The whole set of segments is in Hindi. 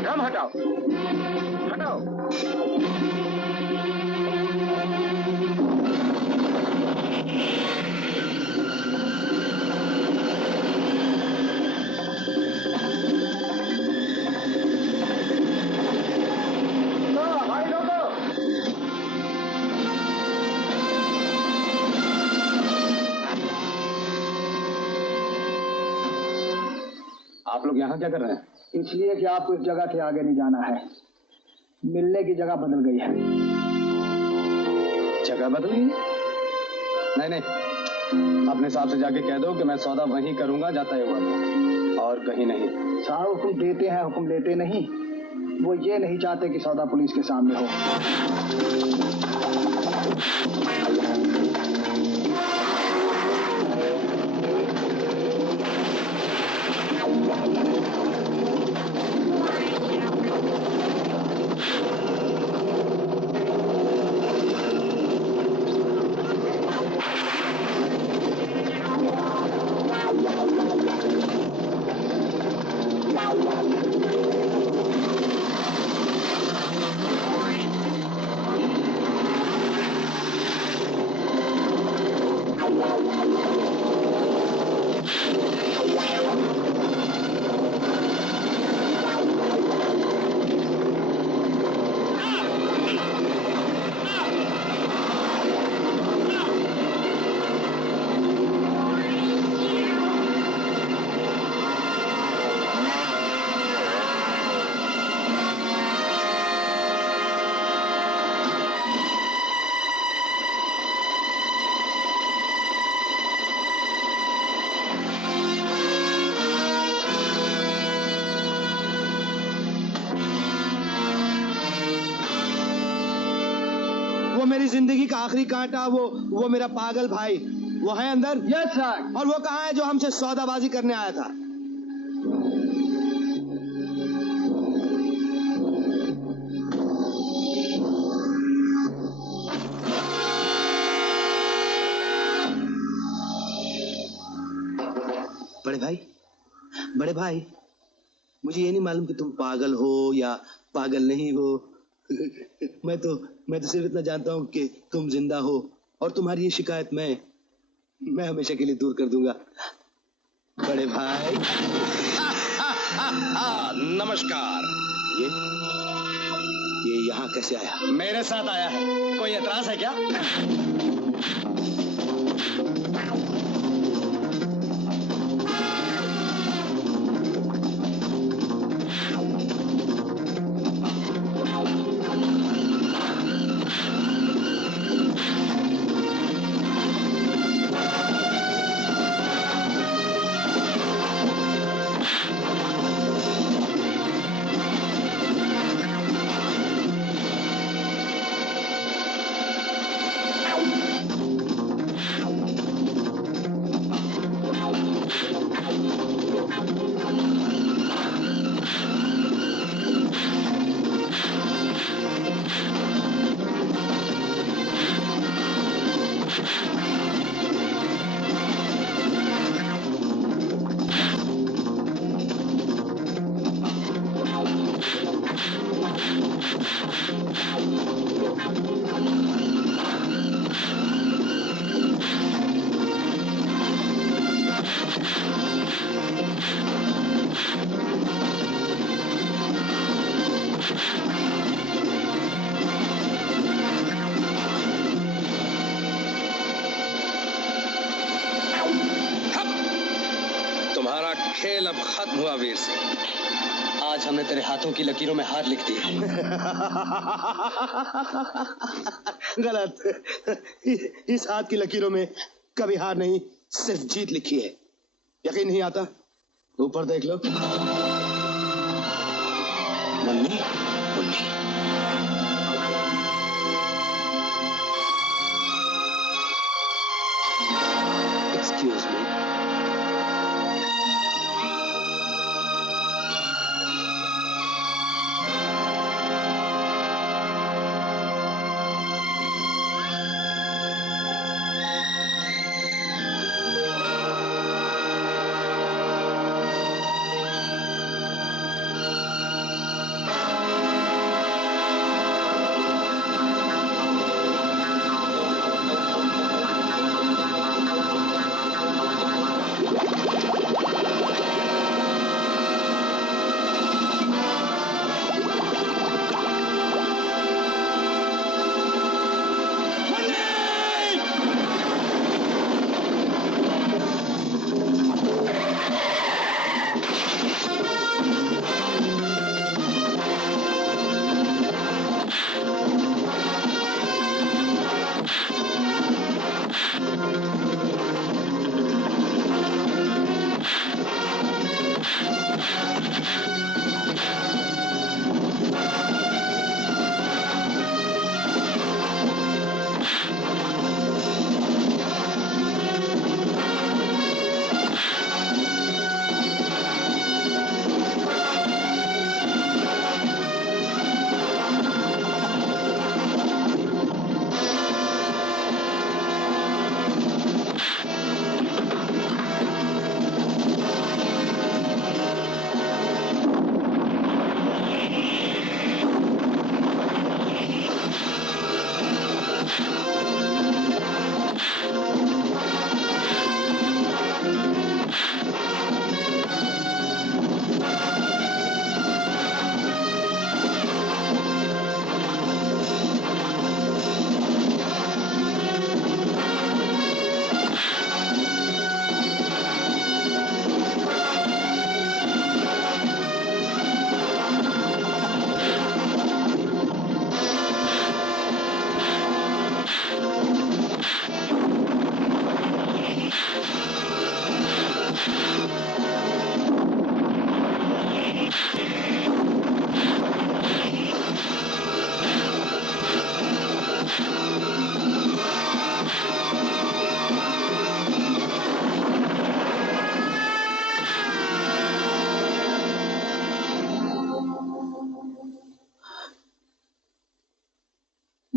ड्रम हटाओ, हटाओ। आप लोग यहाँ क्या कर रहे हैं? इसलिए कि आपको इस जगह से आगे नहीं जाना है। मिलने की जगह बदल गई है। जगह बदल गई? नहीं नहीं, अपने साहब से जाके कह दो कि मैं सौदा वहीं करूंगा जाता है हुआ, और कहीं नहीं। साहब हुक्म देते हैं, हुक्म लेते नहीं। वो ये नहीं चाहते कि सौदा पुलिस के सामने हो। वो मेरी जिंदगी का आखिरी कांटा, वो मेरा पागल भाई, वो है अंदर? Yes sir. और वो कहाँ है जो हमसे सौदाबाजी करने आया था? बड़े भाई, मुझे ये नहीं मालूम कि तुम पागल हो या पागल नहीं हो। मैं तो सिर्फ इतना जानता हूँ कि तुम जिंदा हो, और तुम्हारी ये शिकायत मैं हमेशा के लिए दूर कर दूंगा। बड़े भाई। नमस्कार। ये यहाँ कैसे आया? मेरे साथ आया है। कोई एतराज है क्या? खेल अब खत्म हुआ वीर सिंह। आज हमने तेरे हाथों की लकीरों में हार लिख दी है। गलत। इस हाथ की लकीरों में कभी हार नहीं, सिर्फ जीत लिखी है। यकीन नहीं आता? ऊपर देख लो। मुन्नी, मुन्नी। Excuse me.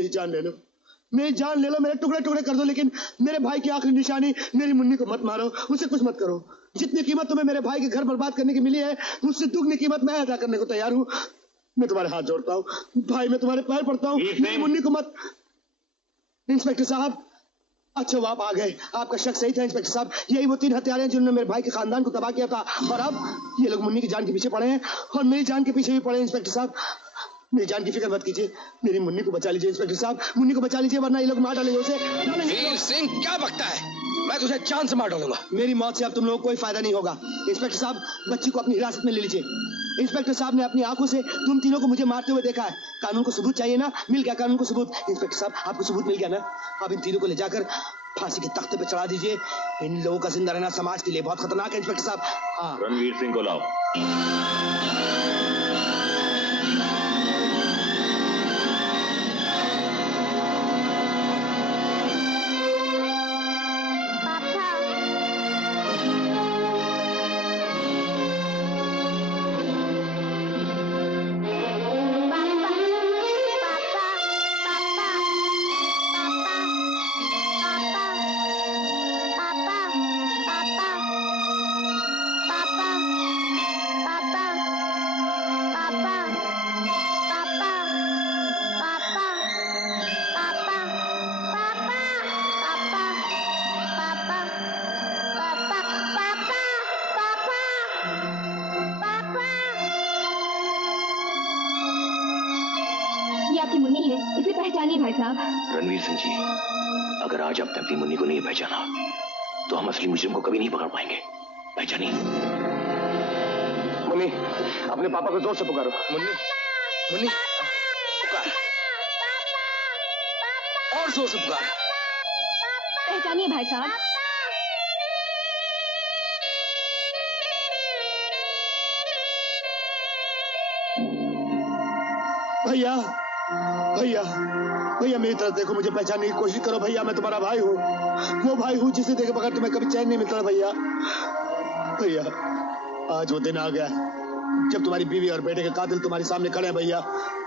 मेरी जान ले लो, मेरी जान ले लो, मेरे टुकड़े टुकड़े कर दो, लेकिन मेरे भाई की आखिरी निशानी मेरी मुन्नी को मत मारो, उसे कुछ मत करो। जितनी कीमत तुम्हें मेरे भाई के घर बर्बाद करने की मिली है, उससे दुगनी कीमत मैं अदा करने को तैयार हूँ। मैं तुम्हारे हाथ जोड़ता हूँ भाई, मैं तुम्हारे पैर पड़ता हूँ, मेरी मुन्नी को मत। इंस्पेक्टर साहब, अच्छा वो आप आ गए, आपका शक सही था इंस्पेक्टर साहब, यही वो 3 हत्यारे हैं जिन्होंने मेरे भाई के खानदान को तबाह किया था, और अब ये लोग मुन्नी की जान के पीछे पड़े हैं और मेरी जान के पीछे भी पड़े हैं। इंस्पेक्टर साहब, मेरी जान की फिक्र मत कीजिए, मेरी मुन्नी को बचा लीजिए इंस्पेक्टर साहब, मुन्नी को बचा लीजिए, वरना ये लोग मार डालेंगे उसे। वीर सिंह क्या बकता है, मैं तुझे जान से मार डालूंगा। मेरी मौत से अब तुम लोगों को कोई फायदा नहीं होगा। इंस्पेक्टर साहब, बच्ची को अपनी हिरासत में ले लीजिए। इंस्पेक्टर साहब ने अपनी आंखों से तुम तीनों को मुझे मारते हुए देखा है। कानून को सबूत चाहिए ना, मिल गया कानून को सबूत। इंस्पेक्टर साहब, आपको सबूत मिल गया ना, आप इन तीनों को ले जाकर फांसी के तख्ते पे चढ़ा दीजिए। इन लोगों का जिंदा रहना समाज के लिए बहुत खतरनाक है इंस्पेक्टर साहब। हाँ, रणवीर सिंह को लाओ। भाई साहब। रणवीर सिंह जी, अगर आज आपने अपनी मुन्नी को नहीं पहचाना तो हम असली मुजरिम को कभी नहीं पकड़ पाएंगे। पहचानिए। मुन्नी, अपने पापा को जोर से पुकारो। मुन्नी, मुन्नी, पुकार, और जोर से पुकार। पहचानिए भाई साहब। भैया, भैया, भैया मेरी तरफ देखो, मुझे पहचानने की कोशिश करो भैया, मैं तुम्हारा भाई हूँ, वो भाई हूँ जिसे देखे बगैर तुम्हें कभी चैन नहीं मिलता भैया। भैया, आज वो दिन आ गया जब तुम्हारी बीवी और बेटे के कातिल तुम्हारे सामने खड़े हैं भैया।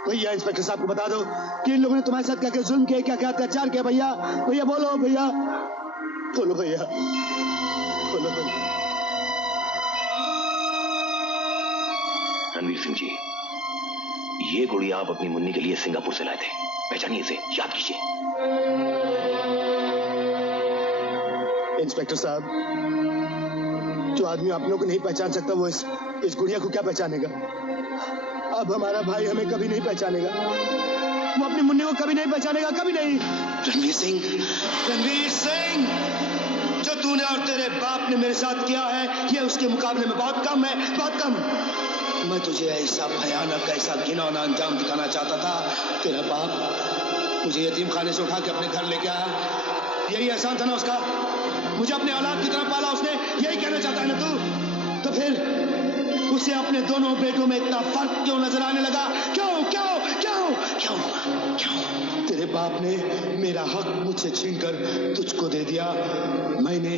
भैया, इंस्पेक्टर साहब को बता दो कि इन लोगों ने तुम्हारे साथ क्या क्या जुल्म किया, क्या क्या अत्याचार किया। भैया, भैया बोलो, भैया बोलो, भैया बोलो भैया। रणवीर सिंह जी, ये गुड़िया आप अपनी मुन्नी के लिए सिंगापुर से लाए थे, पहचानिए इसे, याद कीजिए। इंस्पेक्टर साहब, जो आदमी आप लोगों को नहीं पहचान सकता वो इस गुड़िया को क्या पहचानेगा। अब हमारा भाई हमें कभी नहीं पहचानेगा, वो अपनी मुन्नी को कभी नहीं पहचानेगा, कभी नहीं। रणवीर सिंह, रणवीर सिंह, जो तूने और तेरे बाप ने मेरे साथ किया है ये उसके मुकाबले में बहुत कम है, बहुत कम। मैं तुझे ऐसा भयानक, ऐसा घिनौना अंजाम दिखाना चाहता था। तेरा बाप मुझे यतीम खाने से उठा के अपने घर लेके आया, यही एहसान था ना उसका, मुझे अपने औलाद की तरह पाला उसने, यही कहना चाहता है ना तू। तो फिर उसे अपने दोनों बेटों में इतना फर्क क्यों नजर आने लगा? क्यों क्यों क्यों क्यों क्यों? तेरे बाप ने मेरा हक मुझसे छीनकर तुझको दे दिया, मैंने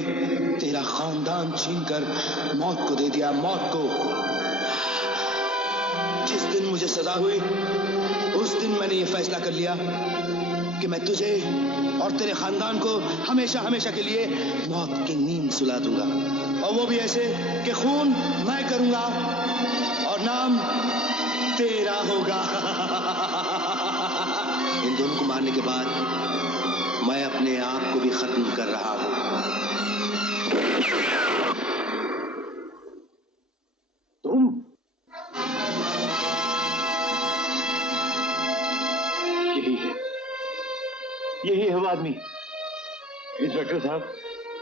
तेरा खानदान छीनकर मौत को दे दिया, मौत को। जिस दिन मुझे सजा हुई उस दिन मैंने ये फैसला कर लिया कि मैं तुझे और तेरे खानदान को हमेशा हमेशा के लिए मौत की नींद सुला दूंगा, और वो भी ऐसे कि खून मैं करूंगा और नाम तेरा होगा। इन दोनों को मारने के बाद मैं अपने आप को भी खत्म कर रहा हूं। तुम यही है वो आदमी इंस्पेक्टर साहब,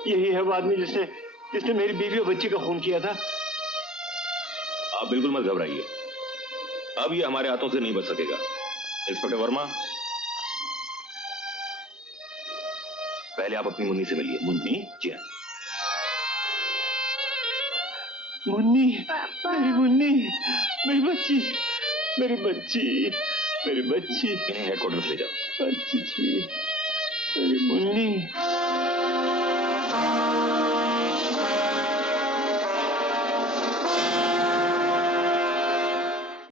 यही है वो आदमी जिसने मेरी बीवी और बच्ची का खून किया था। आप बिल्कुल मत घबराइए, अब ये हमारे हाथों से नहीं बच सकेगा। इंस्पेक्टर वर्मा, पहले आप अपनी मुन्नी से मिलिए। मुन्नी? जी हाँ। मुन्नी, मेरी मुन्नी, मेरी बच्ची, मेरी बच्ची, मेरी बच्ची। इन्हें हेडक्वार्टर ले जाओ। बच्ची, मेरी मुन्नी।